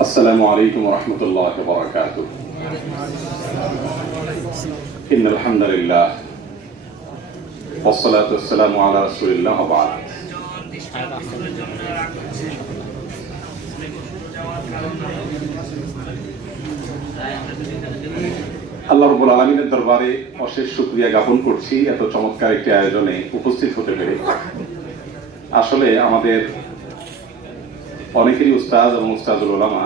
السلام عليكم ورحمة الله وبركاته إن الحمد لله والصلاة والسلام على رسول الله وبعد আল্লাহ রবুল আলমিনের দরবারে অশেষ শুক্রিয়া জ্ঞাপন করছি এত চমৎকার একটি আয়োজনে উপস্থিত হতে পেরে আসলে আমাদের অনেকেরই উস্তাদ এবং উস্তাদুল ওলামা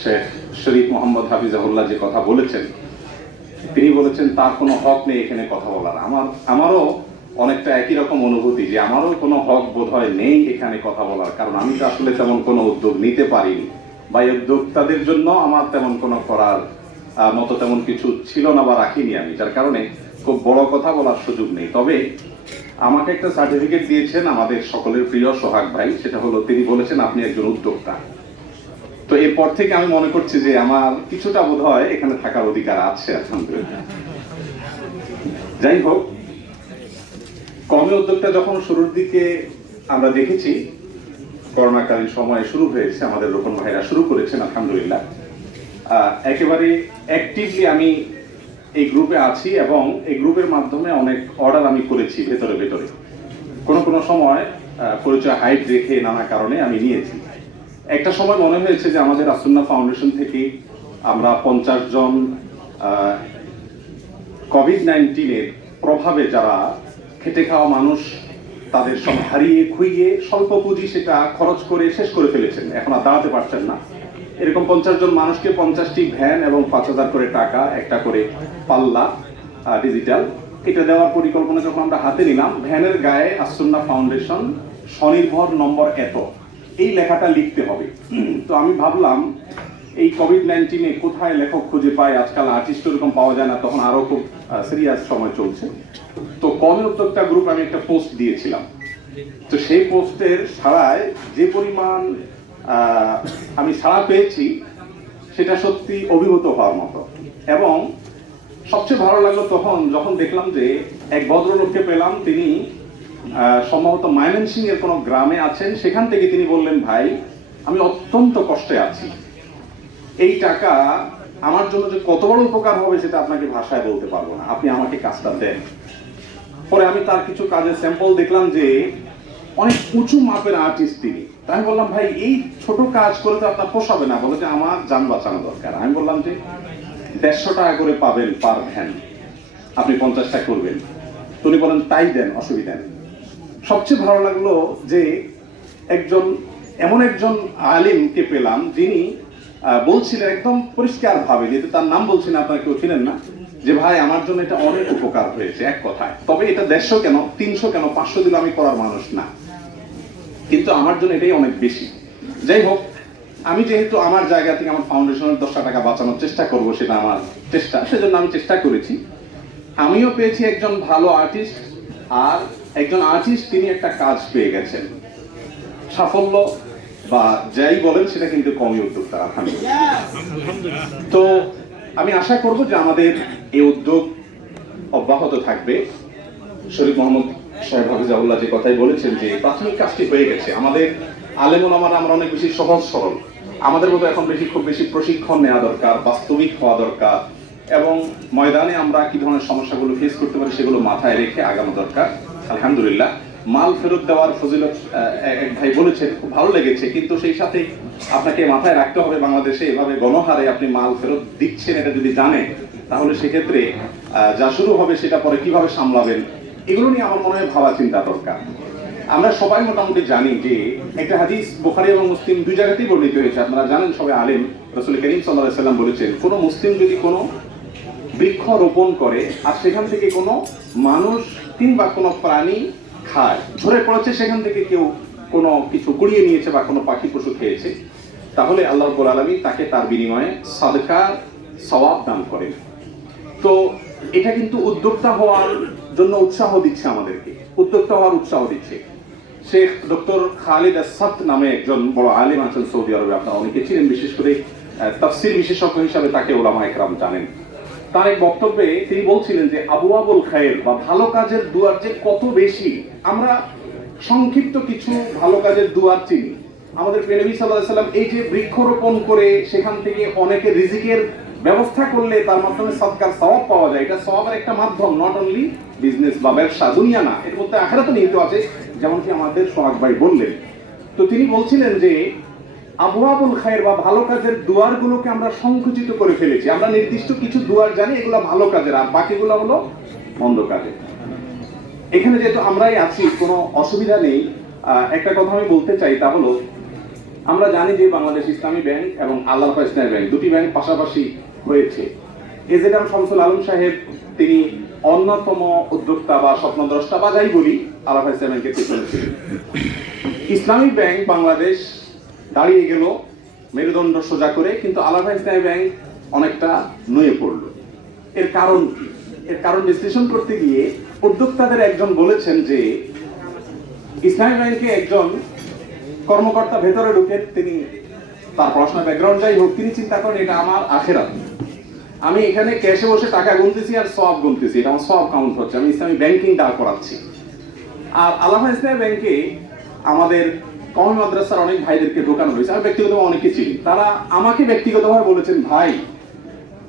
শেখ শরীফ মোহাম্মদ হাফিজাহুল্লাহ যে কথা বলেছেন, তিনি বলেছেন, তার কোনো হক নেই এখানে কথা বলার। আমার, আমারও অনেকটা একই রকম অনুভূতি যে আমারও কোনো হক বোধ হয় নেই এখানে কথা বলার। কারণ আমি তো আসলে তেমন কোনো উদ্যোগ নিতে পারিনি। বা এই উদ্যোক্তাদের জন্য আমার তেমন কোনো করার মতো তেমন কিছু ছিল না বা রাখিনি আমি, যার কারণে খুব বড় কথা বলার সুযোগ নেই। তবে আমাকে একটা সার্টিফিকেট দিয়েছেন আমাদের সকলের প্রিয় সোহাগ ভাই, সেটা হলো তিনি বলেছেন আপনি একজন উদ্যোক্তা। তো এরপর থেকে আমি মনে করছি যে আমার কিছুটা বোধ হয় এখানে থাকার অধিকার আছে যাই হোক, কমে উদ্যোগটা যখন শুরুর দিকে আমরা দেখেছি, করোনাকালীন সময়ে শুরু হয়েছে, আমাদের রোপণ ভাইরা শুরু করেছেন, আলহামদুলিল্লাহ। একেবারে অ্যাক্টিভলি আমি এই গ্রুপে আছি এবং এই গ্রুপের মাধ্যমে অনেক অর্ডার আমি করেছি ভেতরে ভেতরে। কোনো কোনো সময় পরিচয় হাইট রেখে নানা কারণে আমি নিয়েছি। একটা সময় মনে হয়েছে যে আমাদের আসুন্না ফাউন্ডেশন থেকে আমরা পঞ্চাশ জন কোভিড নাইন্টিনের প্রভাবে যারা খেটে খাওয়া মানুষ, তাদের সব হারিয়ে খুইয়ে স্বল্প পুঁজি সেটা খরচ করে শেষ করে ফেলেছেন। এখন আর দাঁড়াতে পারছেন না। এরকম পঞ্চাশ জন মানুষকে পঞ্চাশটি ভ্যান এবং পাঁচ হাজার করে টাকা, একটা করে পাল্লা ডিজিটাল এটা দেওয়ার পরিকল্পনা যখন আমরা হাতে নিলাম, ভ্যানের গায়ে আসুন্না ফাউন্ডেশন স্বনির্ভর নম্বর এত। এই লেখাটা লিখতে হবে। তো আমি ভাবলাম, এই কোভিড নাইন্টিনে কোথায় লেখক খুঁজে পায়? আজকাল আর্টিস্ট এরকম পাওয়া যায় না, তখন আরও খুব সিরিয়াস সময় চলছে। তো কমে উদ্যোক্তা গ্রুপ আমি একটা পোস্ট দিয়েছিলাম। তো সেই পোস্টের সাড়ায় যে পরিমাণ আমি সাড়া পেয়েছি, সেটা সত্যি অভিভূত হওয়ার মতো। এবং সবচেয়ে ভালো লাগল তখন যখন দেখলাম যে এক ভদ্রলোককে পেলাম, তিনি সম্ভবত ময়মনসিং এর কোনো গ্রামে আছেন, সেখান থেকে তিনি বললেন, ভাই, আমি অত্যন্ত কষ্টে আছি। এই টাকা আমার জন্য যে কত বড় উপকার হবে সেটা আপনাকে ভাষায় বলতে পারব না। আপনি আমাকে কাজটা দেন। পরে আমি তার কিছু কাজের স্যাম্পল দেখলাম যে অনেক উঁচু মাপের আর্টিস্ট তিনি। তাই আমি বললাম, ভাই, এই ছোট কাজ করে তো আপনার পোষাবে না। বলে যে, আমার যান বাঁচানো দরকার। আমি বললাম যে, দেড়শো টাকা করে পাবেন পার ভ্যান। আপনি পঞ্চাশটা করবেন। উনি বলেন, তাই দেন, অসুবিধা নেই। সবচেয়ে ভালো লাগল যে, একজন, এমন একজন আলিমকে পেলাম যিনি বলছিলেন একদম পরিষ্কার ভাবে যেহেতু তার নাম বলছি না, আপনারা কেউ ছিলেন না, যে, ভাই, আমার জন্য এটা অনেক উপকার হয়েছে। এক কথায়। তবে এটা দেড়শো কেন, তিনশো কেন, পাঁচশো দিলে আমি করার মানুষ না। কিন্তু আমার জন্য এটাই অনেক বেশি। যাই হোক, আমি যেহেতু আমার জায়গা থেকে আমার ফাউন্ডেশনের দশটা টাকা বাঁচানোর চেষ্টা করব, সেটা আমার চেষ্টা, সেজন্য আমি চেষ্টা করেছি। আমিও পেয়েছি একজন ভালো আর্টিস্ট আর একজন আর্টিস্ট তিনি একটা কাজ পেয়ে গেছেন। সাফল্য বা যাই বলেন, সেটা কিন্তু কমই উদ্যোক্তা তো আমি আশা করব যে আমাদের এই উদ্যোগ অব্যাহত থাকবে। শরীফ মোহাম্মদ সাহেব হাফিজাউল্লাহ যে কথাই বলেছেন যে প্রাথমিক কাজটি হয়ে গেছে। আমাদের আলেমুল আমার আমরা অনেক বেশি সহজ সরল। আমাদের মতো এখন বেশি, খুব বেশি প্রশিক্ষণ নেওয়া দরকার, বাস্তবিক হওয়া দরকার এবং ময়দানে আমরা কি ধরনের সমস্যাগুলো ফেস করতে পারি সেগুলো মাথায় রেখে আগানো দরকার। আলহামদুলিল্লাহ। মাল ফেরত দেওয়ার ফজিলত এক ভাই বলেছেন, খুব ভালো লেগেছে, কিন্তু সেই সাথে আপনাকে মাথায় রাখতে হবে বাংলাদেশে এভাবে গণহারে আপনি মাল ফেরত দিচ্ছেন, এটা যদি জানেন, তাহলে সেক্ষেত্রে যা শুরু হবে সেটা পরে কীভাবে সামলাবেন এগুলো নিয়ে আমার মনে হয় ভাবা চিন্তা দরকার। আমরা সবাই মোটামুটি জানি যে একটা হাদিস বোখারি এবং মুসলিম দুই জায়গাতেই বর্ণিত হয়েছে। আপনারা জানেন সবাই আলেম। রসুল করিম সাল্লাম বলেছেন, কোনো মুসলিম যদি কোনো বৃক্ষ রোপণ করে, আর সেখান থেকে কোনো মানুষ কিংবা কোনো প্রাণী খায়, ঝরে পড়েছে, সেখান থেকে কেউ কোনো কিছু কুড়িয়ে নিয়েছে বা কোনো পাখি পশু খেয়েছে, তাহলে আল্লাহ রব্বুল আলমী তাকে তার বিনিময়ে সাদকার সওয়াব দান করেন। তো এটা কিন্তু উদ্যোক্তা হওয়ার জন্য উৎসাহ দিচ্ছে আমাদেরকে, উদ্যোক্তা হওয়ার উৎসাহ দিচ্ছে। শেখ ডক্টর খালিদ আসাদ নামে একজন বড় আলিম আছেন সৌদি আরবে, আপনারা অনেকে ছিলেন বিশেষ করে তাফসির বিশেষজ্ঞ হিসাবে তাকে ওলামা একরাম জানেন। তার এক বক্তব্যে তিনি বলছিলেন যে, আবু আবুল খায়ের বা ভালো কাজের দুয়ার যে কত বেশি, আমরা সংক্ষিপ্ত কিছু ভালো কাজের দুয়ার চিনি। আমাদের প্রেনবী সাল্লাহ সাল্লাম এই যে বৃক্ষরোপণ করে সেখান থেকে অনেকে রিজিকের ব্যবস্থা করলে তার মাধ্যমে সৎকার সওয়াব পাওয়া যায়। এটা সওয়াবের একটা মাধ্যম নট অনলি বিজনেস বা ব্যবসা, দুনিয়া না, এর মধ্যে আখেরাত নিহিত আছে যেমন কি আমাদের সোহাগ ভাই বললেন। তো তিনি বলছিলেন যে আবহাবুল খায়ের বা ভালো কাজের দুয়ারগুলোকে আমরা সংকুচিত করে ফেলেছি। আমরা নির্দিষ্ট কিছু দুয়ার জানি, এগুলো ভালো কাজের, আর বাকিগুলো হলো মন্দ কাজের। এখানে যেহেতু আমরাই আছি, কোনো অসুবিধা নেই। একটা কথা আমি বলতে চাই, তা হলো, আমরা জানি যে বাংলাদেশ ইসলামী ব্যাংক এবং আল্লাহ ইসলামী ব্যাংক, দুটি ব্যাংক পাশাপাশি হয়েছে। এ এজেডাম শামসুল আলম সাহেব, তিনি অন্যতম উদ্যোক্তা বা স্বপ্নদ্রষ্টা বা যাই বলি আল্লাহ ইসলাম ব্যাংকের পেছনে ছিলেন ইসলামী ব্যাংক বাংলাদেশ দাঁড়িয়ে গেল, মেরুদণ্ড সোজা করে, কিন্তু আল্লাহ ইসলামী ব্যাংক অনেকটা নুয়ে পড়ল। এর কারণ কি? এর কারণ বিশ্লেষণ করতে গিয়ে উদ্যোক্তাদের একজন বলেছেন যে ইসলামী ব্যাংকে একজন কর্মকর্তা ভেতরে ঢুকে তিনি তার পড়াশোনার ব্যাকগ্রাউন্ড যাই হোক, তিনি চিন্তা করেন এটা আমার আখেরাত। আমি এখানে ক্যাশে বসে টাকা গুনতেছি আর সব গুনতেছি। এটা আমার সব কাউন্ট হচ্ছে। আমি ইসলামী ব্যাংকিং দাঁড় করাচ্ছি। আর আল্লামা ইসলামী ব্যাংকে আমাদের কমি মাদ্রাসার অনেক ভাইদেরকে ঢোকানো হয়েছে। আমি ব্যক্তিগতভাবে অনেকে চিনি। তারা আমাকে ব্যক্তিগতভাবে বলেছেন, ভাই,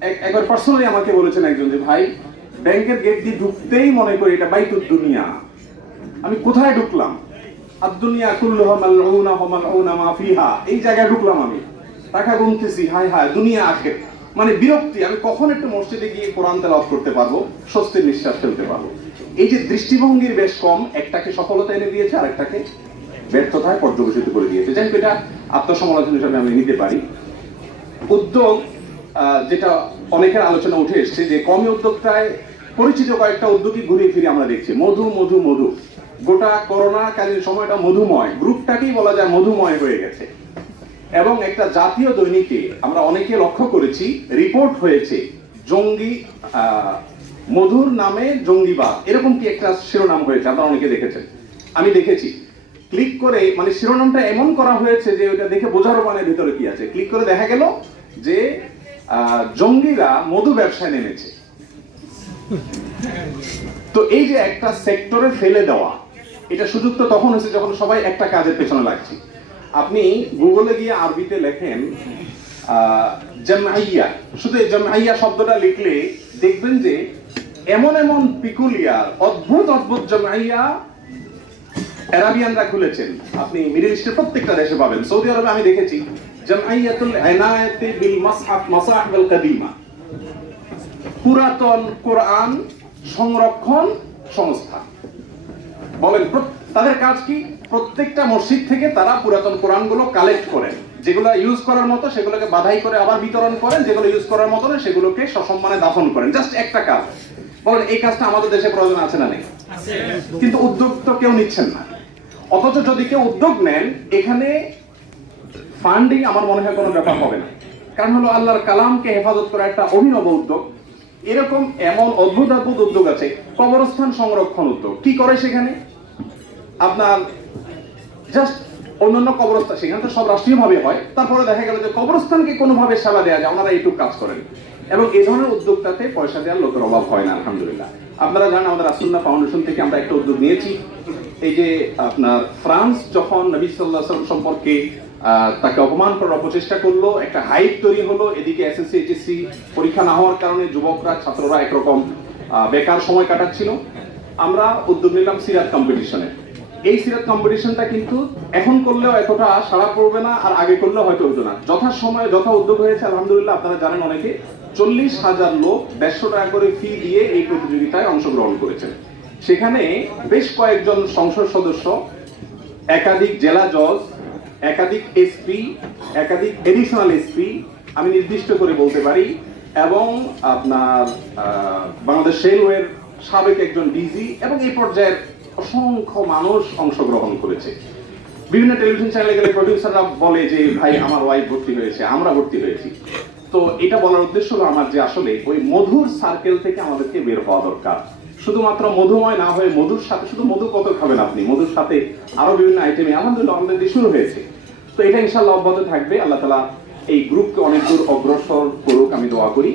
এক- একবার পার্সোনালি আমাকে বলেছেন একজন যে, ভাই ব্যাংকের গেট দিয়ে ঢুকতেই মনে করি এটা বাইতুর দুনিয়া। আমি কোথায় ঢুকলাম? আর দুনিয়া কুল্লুহা মালউনা ওয়া মালউনা মা ফিহা। এই জায়গায় ঢুকলাম আমি। টাকা গুনতেছি, হায় হায়, দুনিয়া আখের। মানে বিরক্তি, আমি কখন একটু মসজিদে গিয়ে কোরআন তেলাওয়াত করতে পারব? স্বস্তির নিঃশ্বাস ফেলতে পারব। এই যে দৃষ্টিভঙ্গির বেশ কম, একটাকে সফলতা এনে দিয়েছে আর একটাকে ব্যর্থতায় পর্যবেসিত করে দিয়েছে। যাই এটা আত্মসমালোচনা হিসাবে আমি নিতে পারি। উদ্যোগ যেটা অনেকের আলোচনা উঠে এসছে, যে কমি উদ্যোগটায় পরিচিত কয়েকটা উদ্যোগই ঘুরিয়ে ফিরে আমরা দেখছি। মধু মধু মধু। গোটা করোনা কালীন সময়টা মধুময়। গ্রুপটাকেই বলা যায় মধুময় হয়ে গেছে। এবং একটা জাতীয় দৈনিকে আমরা অনেকে লক্ষ্য করেছি রিপোর্ট হয়েছে, জঙ্গি মধুর নামে জঙ্গিবাদ। এরকম কি একটা শিরোনাম হয়েছে? আপনারা অনেকে দেখেছেন। আমি দেখেছি। ক্লিক করে মানে শিরোনামটা এমন করা হয়েছে যে ওটা দেখে বোঝার মানে ভিতরে কি আছে? ক্লিক করে দেখা গেল যে জঙ্গিরা মধু ব্যবসায় নেমেছে। তো এই যে একটা সেক্টরে ফেলে দেওয়া, এটা সুযোগ তো তখন হয়েছে যখন সবাই একটা কাজের পেছনে লাগছে। আপনি গুগলে গিয়ে আরবিতে লেখেন জামাইয়া শুধু জামাইয়া শব্দটা লিখলে দেখবেন যে এমন এমন পিকুলিয়ার অদ্ভুত অদ্ভুত জামাইয়া অ্যারাবিয়ানরা খুলেছেন। আপনি মিডল ইস্টের প্রত্যেকটা দেশে পাবেন। সৌদি আরবে আমি দেখেছি জামাইয়াতুল ইনায়াতি বিল মাসহাফ মাসাহিব আল কাদিমা। পুরাতন কোরআন সংরক্ষণ সংস্থা। বলেন প্র- তাদের কাজ কি? প্রত্যেকটা মসজিদ থেকে তারা পুরাতন কোরআনগুলো কালেক্ট করেন। যেগুলো ইউজ করার মতো সেগুলোকে বাধাই করে আবার বিতরণ করেন, যেগুলো ইউজ করার মতো না সেগুলোকে সসম্মানে দাফন করেন। জাস্ট একটা কাজ। বলেন, এই কাজটা আমাদের দেশে প্রয়োজন আছে না নেই? কিন্তু উদ্যোগ তো কেউ নিচ্ছেন না। অথচ যদি কেউ উদ্যোগ নেন, এখানে ফান্ডিং আমার মনে হয় কোনো ব্যাপার হবে না। কারণ হলো আল্লাহর কালামকে হেফাজত করা একটা অভিনব উদ্যোগ। এরকম এমন অদ্ভুত অদ্ভুত উদ্যোগ আছে। কবরস্থান সংরক্ষণ উদ্যোগ। কি করে সেখানে? আপনার জাস্ট অন্যান্য কবরস্থান, সেখানে তো সব রাষ্ট্রীয়ভাবে হয়। তারপরে দেখা গেল যে কবরস্থানকে কোনোভাবে সেবা দেওয়া যায়, ওনারা এইটুকু কাজ করেন। এবং এই ধরনের উদ্যোগটাতে পয়সা দেওয়ার লোকের অভাব হয় না, আলহামদুলিল্লাহ। আপনারা জানেন, আমাদের আসুন্না ফাউন্ডেশন থেকে আমরা একটা উদ্যোগ নিয়েছি। এই যে আপনার ফ্রান্স যখন নবী সাল্লাহ সাল্লাম সম্পর্কে তাকে অপমান করার অপচেষ্টা করল, একটা হাইপ তৈরি হলো, এদিকে এসএসসি এইচএসসি পরীক্ষা না হওয়ার কারণে যুবকরা, ছাত্ররা একরকম বেকার সময় কাটাচ্ছিল। আমরা উদ্যোগ নিলাম সিরাত কম্পিটিশনে এই সিরাত কম্পিটিশনটা কিন্তু এখন করলেও এতটা সাড়া পড়বে না আর আগে করলেও হয়তো হতো না। যথা সময় যথা উদ্যোগ হয়েছে, আলহামদুলিল্লাহ আপনারা জানেন অনেকে, চল্লিশ হাজার লোক দেড়শো টাকা করে ফি দিয়ে এই প্রতিযোগিতায় অংশগ্রহণ করেছেন। সেখানে বেশ কয়েকজন সংসদ সদস্য, একাধিক জেলা জজ, একাধিক এসপি একাধিক এডিশনাল এসপি আমি নির্দিষ্ট করে বলতে পারি, এবং আপনার বাংলাদেশ রেলওয়ের সাবেক একজন ডিজি এবং এই পর্যায়ের অসংখ্য মানুষ অংশগ্রহণ করেছে। বিভিন্ন টেলিভিশন চ্যানেলে গেলে প্রডিউসাররা বলে যে, ভাই, আমার ওয়াইফ ভর্তি হয়েছে, আমরা ভর্তি হয়েছি। তো এটা বলার উদ্দেশ্য হলো আমার যে আসলে ওই মধুর সার্কেল থেকে আমাদেরকে বের হওয়া দরকার। শুধুমাত্র মধুময় না হয়ে মধুর সাথে, শুধু মধু কত খাবেন আপনি? মধুর সাথে আরও বিভিন্ন আইটেমে আলহামদুলিল্লাহ অলরেডি শুরু হয়েছে। তো এটা ইনশাল্লাহ অব্যাহত থাকবে। আল্লাহ তালা এই গ্রুপকে অনেক দূর অগ্রসর করুক, আমি দোয়া করি।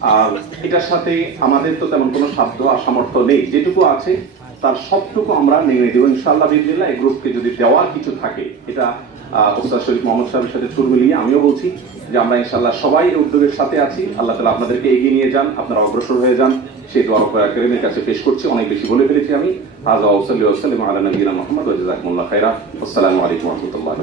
আর এটার সাথে আমাদের তো তেমন কোনো সাধ্য আর সামর্থ্য নেই। যেটুকু আছে তার সবটুকু আমরা নেমে দেবো ইনশাল্লাহ বিদিল্লাহ এই গ্রুপকে যদি দেওয়ার কিছু থাকে, এটা ওস্তাদ শরীফ মোহাম্মদ সাহেবের সাথে সুর মিলিয়ে আমিও বলছি যে আমরা ইনশাল্লাহ সবাই উদ্যোগের সাথে আছি। আল্লাহ তালা আপনাদেরকে এগিয়ে নিয়ে যান, আপনারা অগ্রসর হয়ে যান। সেই দোয়া কেরিমের কাছে পেশ করছি, অনেক বেশি বলে ফেলেছি আমি। হাজা ওসাল্লি ওসাল্লিম আলা নবীনা মোহাম্মদ ওজাকুল্লাহ খাইরা আসসালামু আলাইকুম রহমতুল্লাহ